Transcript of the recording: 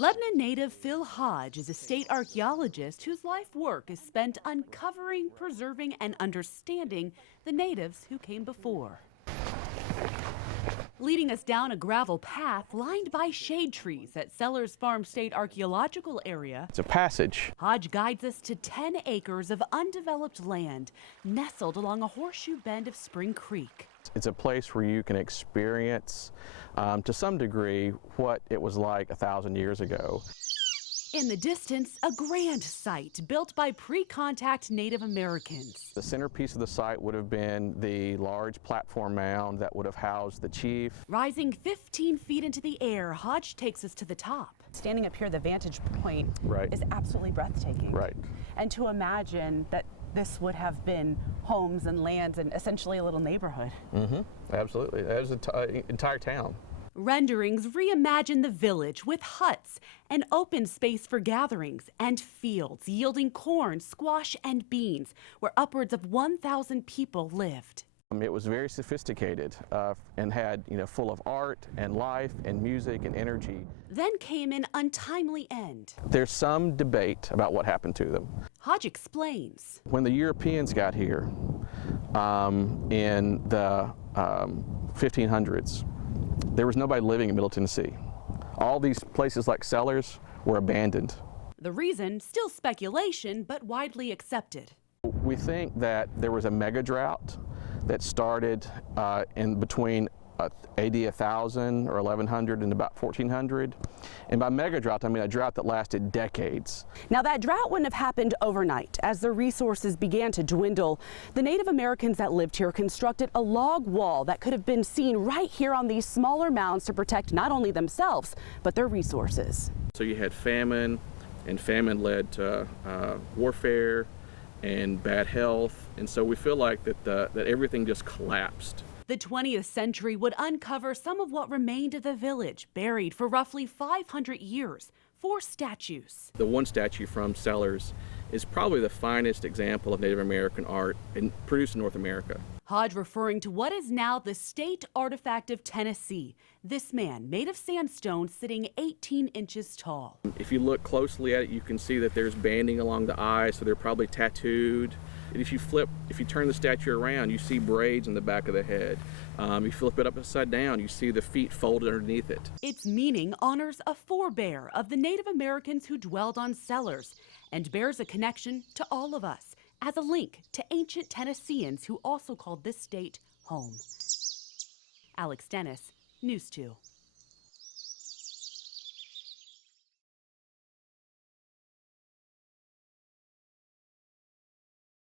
Lebanon native Phil Hodge is a state archaeologist whose life work is spent uncovering, preserving, and understanding the natives who came before. Leading us down a gravel path lined by shade trees at Sellars Farm State Archaeological area. It's a passage. Hodge guides us to 10 acres of undeveloped land nestled along a horseshoe bend of Spring Creek. It's a place where you can experience, to some degree, what it was like 1,000 years ago. In the distance, a grand site built by pre-contact Native Americans. The centerpiece of the site would have been the large platform mound that would have housed the chief. Rising 15 feet into the air, Hodge takes us to the top. Standing up here, the vantage point Right. is absolutely breathtaking. Right. And to imagine that this would have been homes and lands and essentially a little neighborhood. Absolutely. That was an entire town. Renderings reimagine the village with huts, an open space for gatherings, and fields yielding corn, squash, and beans, where upwards of 1,000 people lived. It was very sophisticated and had, full of art and life and music and energy. Then came an untimely end. There's some debate about what happened to them. Hodge explains. When the Europeans got here in the 1500s, there was nobody living in Middle Tennessee. All these places like Sellars were abandoned. The reason, still speculation, but widely accepted. We think that there was a mega drought that started in between AD 1000 or 1100 and about 1400. And by mega drought, I mean a drought that lasted decades. Now that drought wouldn't have happened overnight. As the resources began to dwindle, the Native Americans that lived here constructed a log wall that could have been seen right here on these smaller mounds to protect not only themselves, but their resources. So you had famine, and famine led to warfare and bad health. And so we feel like that everything just collapsed. The 20th century would uncover some of what remained of the village, buried for roughly 500 years. 4 statues. The one statue from Sellars is probably the finest example of Native American art produced in North America. Hodge referring to what is now the state artifact of Tennessee. This man, made of sandstone, sitting 18 inches tall. If you look closely at it, you can see that there's banding along the eyes, so they're probably tattooed. And if you turn the statue around, you see braids in the back of the head. If you flip it upside down, you see the feet folded underneath it. Its meaning honors a forebear of the Native Americans who dwelled on Sellars and bears a connection to all of us as a link to ancient Tennesseans who also called this state home. Alex Dennis, News 2.